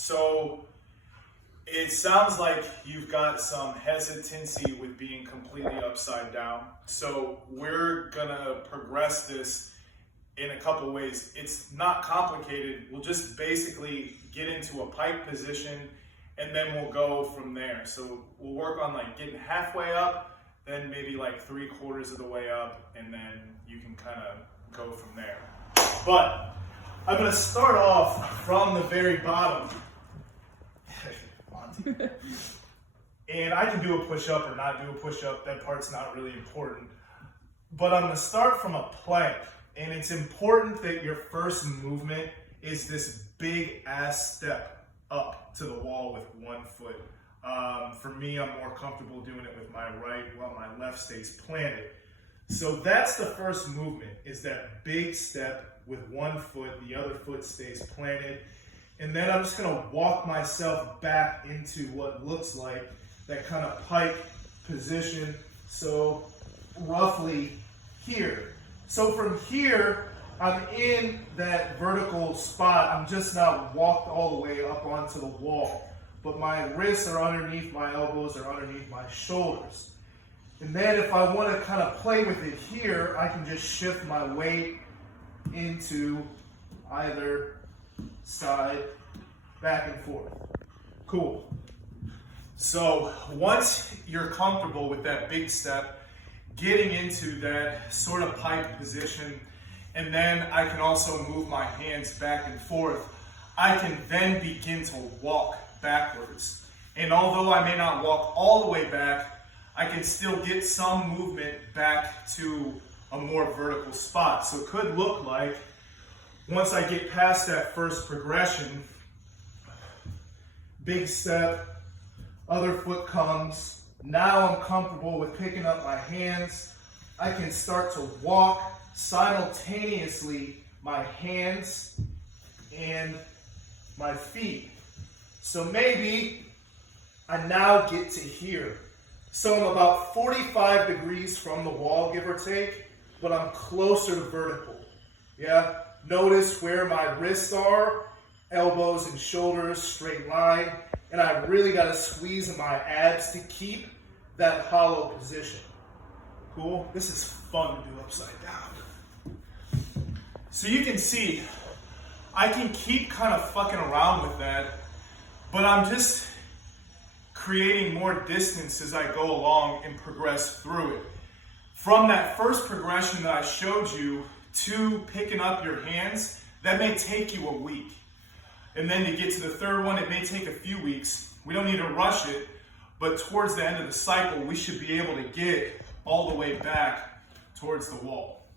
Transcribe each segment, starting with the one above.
So it sounds like you've got some hesitancy with being completely upside down. So we're gonna progress this in a couple ways. It's not complicated. We'll just basically get into a pike position and then we'll go from there. So we'll work on like getting halfway up, then maybe like 3/4 of the way up, and then you can kind of go from there. But I'm gonna start off from the very bottom. And I can do a push-up or not do a push-up. That part's not really important. But I'm gonna start from a plank. And it's important that your first movement is this big ass step up to the wall with one foot. For me, I'm more comfortable doing it with my right while my left stays planted. So that's the first movement, is that big step with one foot, the other foot stays planted. And then I'm just gonna walk myself back into what looks like that kind of pike position. So roughly here. So from here, I'm in that vertical spot. I'm just not walked all the way up onto the wall. But my wrists are underneath my elbows, are underneath my shoulders. And then if I want to kind of play with it here, I can just shift my weight into either side, back and forth. Cool. So once you're comfortable with that big step, getting into that sort of pike position, and then I can also move my hands back and forth, I can then begin to walk backwards. And although I may not walk all the way back, I can still get some movement back to a more vertical spot. So it could look like, once I get past that first progression, big step, other foot comes. Now I'm comfortable with picking up my hands. I can start to walk simultaneously my hands and my feet. So maybe I now get to here. So I'm about 45 degrees from the wall, give or take, but I'm closer to vertical. Yeah? Notice where my wrists are, elbows and shoulders, straight line, and I really gotta squeeze my abs to keep that hollow position. Cool? This is fun to do upside down. So you can see, I can keep kind of fucking around with that, but I'm just creating more distance as I go along and progress through it. From that first progression that I showed you to picking up your hands, that may take you a week. And then you get to the third one, it may take a few weeks. We don't need to rush it, but towards the end of the cycle, we should be able to get all the way back towards the wall.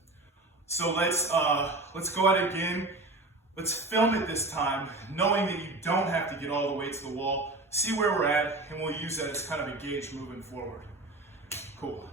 So let's go at it again. Let's film it this time, knowing that you don't have to get all the way to the wall. See where we're at, and we'll use that as kind of a gauge moving forward. Cool.